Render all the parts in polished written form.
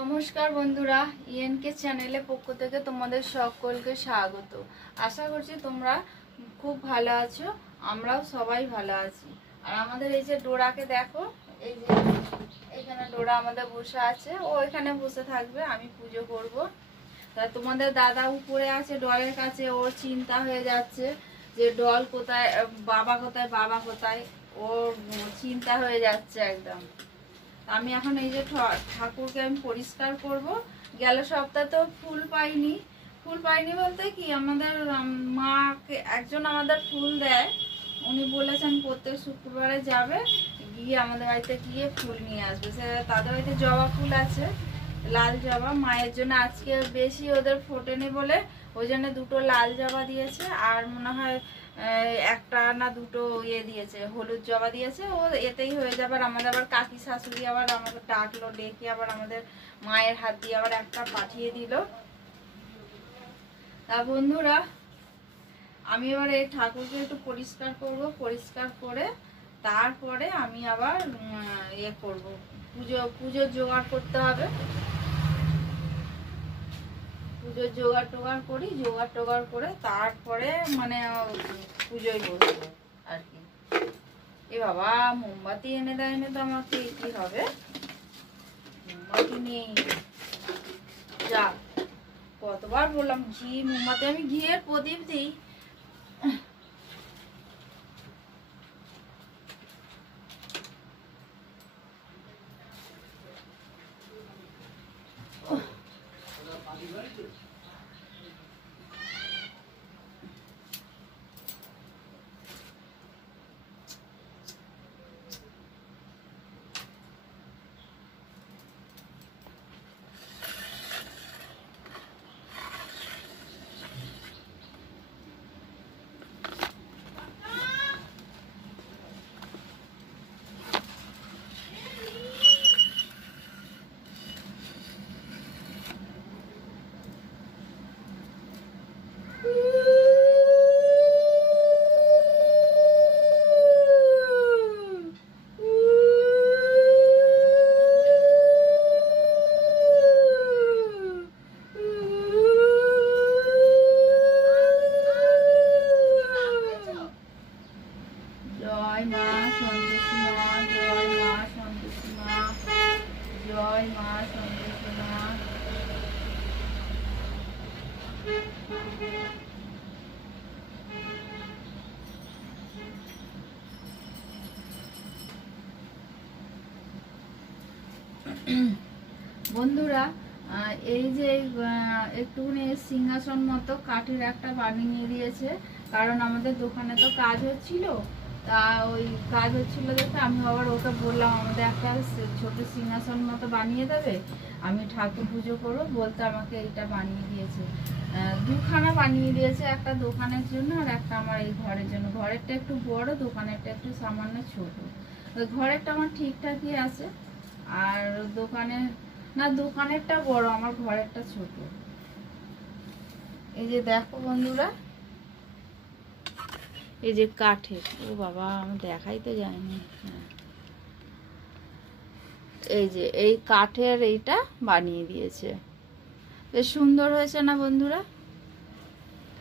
নমস্কার বন্ধুরা, ইএনকে চ্যানেলের পক্ষ থেকে তোমাদের সকলকে স্বাগত। আশা করছি তোমরা খুব ভালো আছো, আমরাও সবাই ভালো আছি। আর আমাদের এই যে ডোরাকে দেখো, এই যে এখানে ডোরা আমাদের বসে আছে, ও এখানে বসে থাকবে, আমি পুজো করব। তা তোমাদের দাদা উপরে আছে ডলের কাছে, ওর চিন্তা হয়ে যাচ্ছে যে ডল কোথায়, বাবা কোথায়, বাবা কোথায়, ওর চিন্তা হয়ে যাচ্ছে একদম। আমি এখন এই যে ঠাকুরকে আমি পরিষ্কার করব। গেল সপ্তাহে তো ফুল পাইনি বলতে কি, আমাদের মাকে একজন আমাদের ফুল দেয়, উনি বলেছেন প্রত্যেক শুক্রবারে যাবে, গিয়ে আমাদের বাড়িতে গিয়ে ফুল নিয়ে আসবে। সে তাদের বাড়িতে জবা ফুল আছে, লাল জবা। মায়ের জন্য আজকে বেশি ওদের ফোটেনি বলে ওই জন্য দুটো লাল জবা দিয়েছে, আর মনে হয় একটা না দুটো দিয়েছে, হলুদ জবা দিয়েছে। ও এতেই হয়ে যাবে। আর আমাদের আবার কাকি শাশুড়ি আবার আমাকে ডাকলো, ডেকে আবার আমাদের মায়ের হাত দিয়ে আবার একটা পাঠিয়ে দিল। তা বন্ধুরা, আমি এবার এই ঠাকুরকে একটু পরিষ্কার করব, পরিষ্কার করে তারপরে আমি আবার করব, পুজোর জোগাড় করতে হবে। পুজোর জোগাড় টোগাড় করে তারপরে মানে পুজোয় বসবো আর কি। এ বাবা, মোমবাতি এনে দেয়নি তো আমাকে, কি হবে? মোমবাতি নেই। যা, কতবার বললাম মোমবাতি, আমি ঘিয়ের প্রদীপ দিই। জয় মা সন্তোষী মা, জয় মা সন্তোষী মা, জয় মা সন্তোষী মা। বন্ধুরা, এই যে একটুখানি সিংহাসন মতো কাঠের একটা বানিয়ে দিয়েছে, কারণ আমাদের দোকানে তো কাজ হচ্ছিল। তা ওই কাজ হচ্ছিল দেখে আমি আবার ওকে বললাম আমাদের একটা ছোট সিংহাসন মতো বানিয়ে দেবে, আমি ঠাকুর পুজো করবো বলতে আমাকে এইটা বানিয়ে দিয়েছে। দুখানা বানিয়ে দিয়েছে, একটা দোকানের জন্য আর একটা আমার এই ঘরের জন্য। ঘরেরটা একটু বড়, দোকানেরটা একটু সামান্য ছোট। ঘরেরটা আমার ঠিকঠাকই আছে, আর দোকানেরটা বড়, আমার ঘরেরটা ছোট। এই যে দেখো বন্ধুরা, এই যে কাঠের, ও বাবা আমি দেখাই তো যায়নি। এই যে এই কাঠের এইটা বানিয়ে দিয়েছে, বেশ সুন্দর হয়েছে না বন্ধুরা?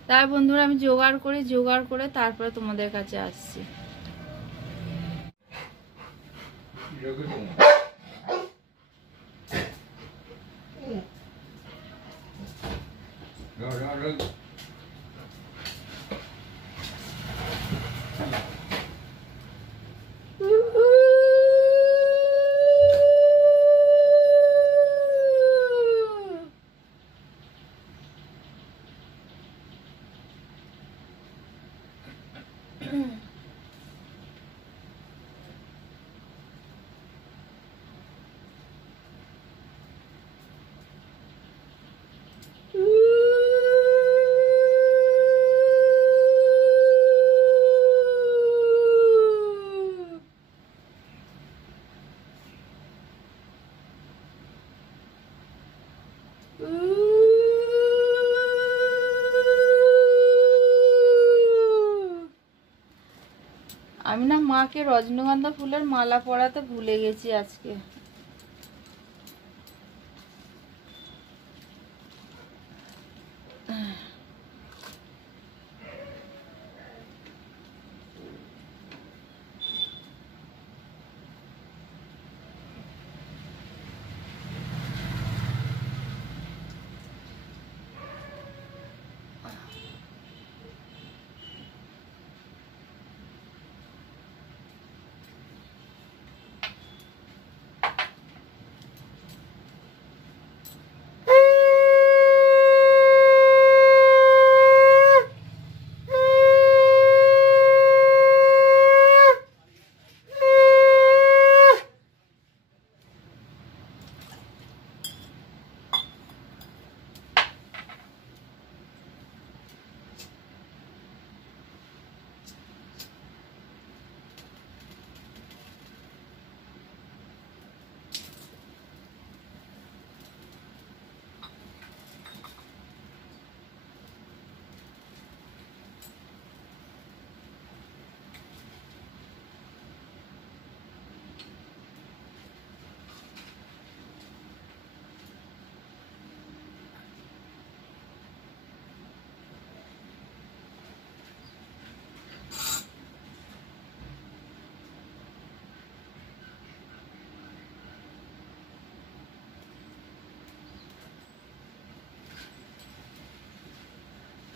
তাই বন্ধুরা আমি জোগাড় করে তারপরে তোমাদের কাছে আসছি। আমি না মাকে রজনীগন্ধা ফুলের মালা পরাতে ভুলে গেছি আজকে।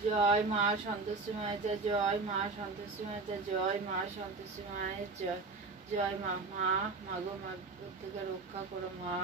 জয় মা সন্তোষী মায়ের জয়, জয় মা সন্তোষী মায়ের জয়, জয় মা সন্তোষী মায়ের জয়, জয় মা। মা মাগো, মা বিপদ থেকে রক্ষা করো মা।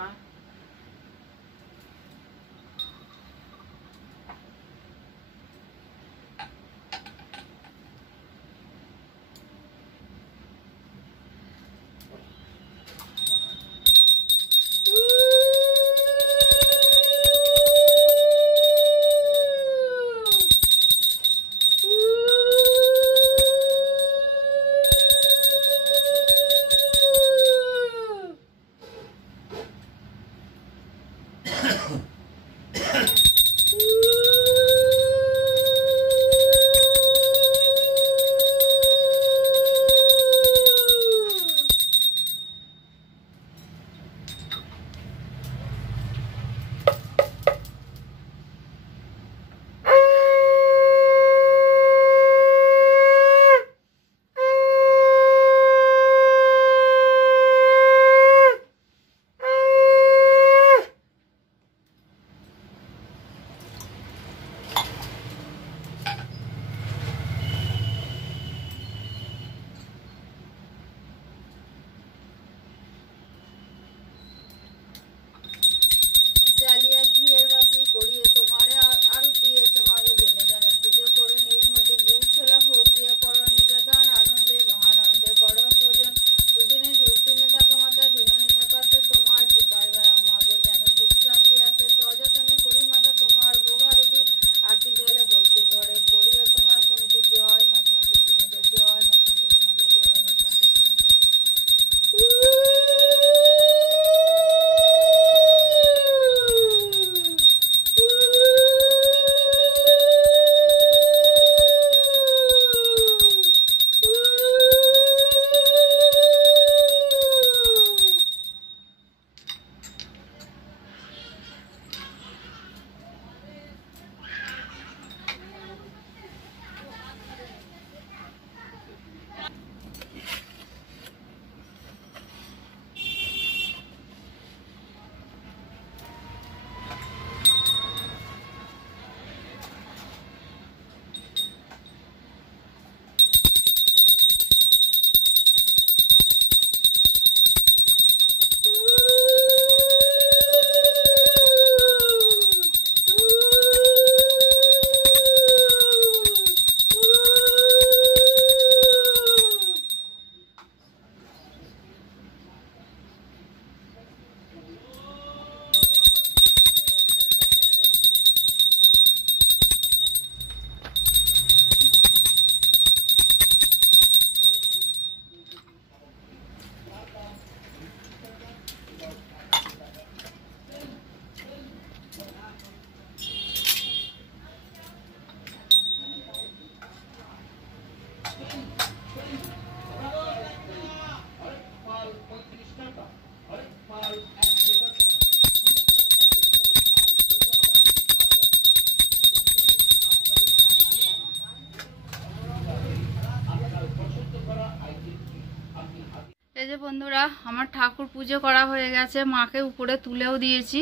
এই যে বন্ধুরা, আমার ঠাকুর পুজো করা হয়ে গেছে, মাকে উপরে তুলেও দিয়েছি।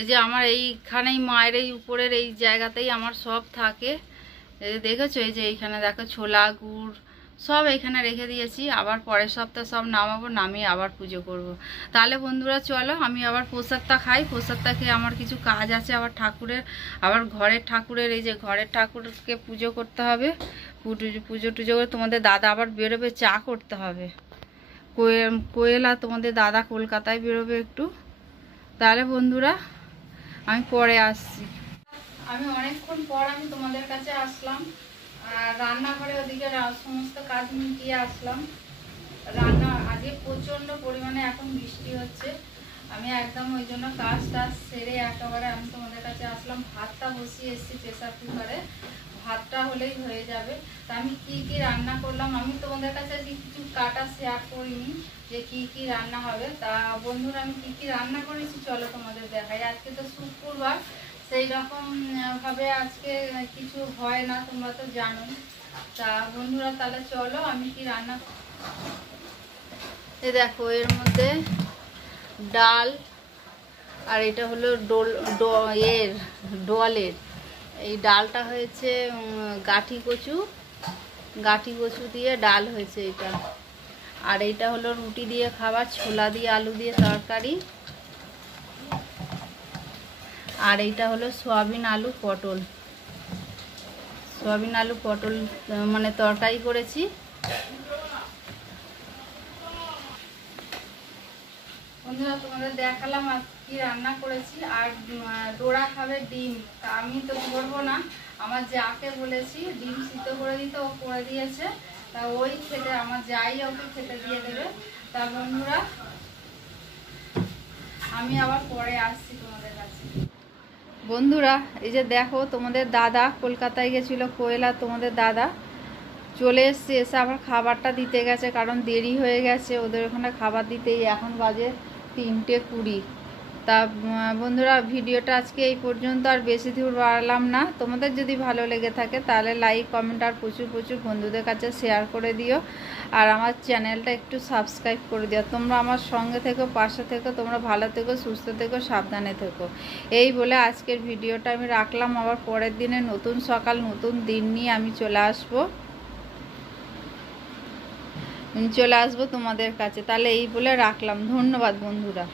এই যে আমার এইখানেই মায়ের এই উপরের এই জায়গাতেই আমার সব থাকে। এই যে দেখেছো, এই যে এইখানে দেখো ছোলা গুড় সব এইখানে রেখে দিয়েছি। আবার পরের সপ্তাহ সব নামাবো, নামিয়ে আবার পুজো করব। তাহলে বন্ধুরা চলো আমি আবার প্রসাদটা খাই। প্রসাদটা খেয়ে আমার কিছু কাজ আছে আবার ঠাকুরের, আবার ঘরের ঠাকুরের, এই যে ঘরের ঠাকুরকে পুজো করতে হবে। পুজো টুজো করে তোমাদের দাদা আবার বেরোবে, চা করতে হবে। কোয়েল আর তোমাদের দাদা কলকাতায় বেরোবে একটু। তাহলে বন্ধুরা আমি পরে আসছি। আমি অনেকক্ষণ পর আমি তোমাদের কাছে আসলাম, আর রান্নাঘরে ওদিকে সমস্ত কাজ মিটিয়ে আসলাম। রান্না আজকে প্রচণ্ড পরিমাণে এখন বৃষ্টি হচ্ছে, আমি একদম ওই জন্য কাজ টাজ সেরে একেবারে আমি তোমাদের কাছে আসলাম। ভাতটা বসিয়ে এসেছি প্রেসার কুকারে, ভাতটা হলেই হয়ে যাবে। তা আমি কি কি রান্না করলাম আমি তোমাদের কাছে আজকে কিছু কাটা শেয়ার করিনি যে কি কি রান্না হবে। তা বন্ধুরা আমি কি কি রান্না করেছি চলো তোমাদের দেখাই। আজকে তো শুক্রবার, সেই রকম ভাবে আজকে কিছু হয় না, তোমরা তো জানোই। তা বন্ধুরা তাহলে চলো আমি কি রান্না। এই দেখো এর মধ্যে ডাল, আর এটা হলো ডোলের এই ডালটা হয়েছে গাঠি কচু দিয়ে ডাল হয়েছে এটা। আর এইটা হলো রুটি দিয়ে খাবার, ছোলা দিয়ে আলু দিয়ে তরকারি। আর এইটা হলো সয়াবিন আলু পটল মানে তরকারি করেছি। বন্ধুরা তোমাদের দেখালাম আর কি রান্না করেছি। আর ডোরা খাবে ডিম, তা আমি তো করবো না, আমার যাকে বলেছি ডিম সিদ্ধ করে দিতে, ও করে দিয়েছে। তা ওই খেতে, আমার যাই ওকে খেতে দিয়ে দেবে। তা বন্ধুরা আমি আবার পরে আসছি তোমাদের কাছে। বন্ধুরা এই যে দেখো, তোমাদের দাদা কলকাতায় গেছিলো, কোয়েলা তোমাদের দাদা চলে এসছে, এসে আবার খাবারটা দিতে গেছে, কারণ দেরি হয়ে গেছে ওদের ওখানে খাবার দিতেই। এখন বাজে 3:20। তা বন্ধুরা ভিডিওটা আজকে এই পর্যন্ত, আর বেশি দূর বাড়ালাম না। তোমাদের যদি ভালো লেগে থাকে তাহলে লাইক কমেন্ট আর প্রচুর বন্ধুদের কাছে শেয়ার করে দিও। আর আমার চ্যানেলটা একটু সাবস্ক্রাইব করে দিও। তোমরা আমার সঙ্গে থেকো, পাশে থেকো, তোমরা ভালো থেকো, সুস্থ থেকো, সাবধানে থেকো। এই বলে আজকের ভিডিওটা আমি রাখলাম। আবার পরের দিনে নতুন সকাল, নতুন দিন নিয়ে আমি চলে আসবো তোমাদের কাছে। তাহলে এই বলে রাখলাম। ধন্যবাদ বন্ধুরা।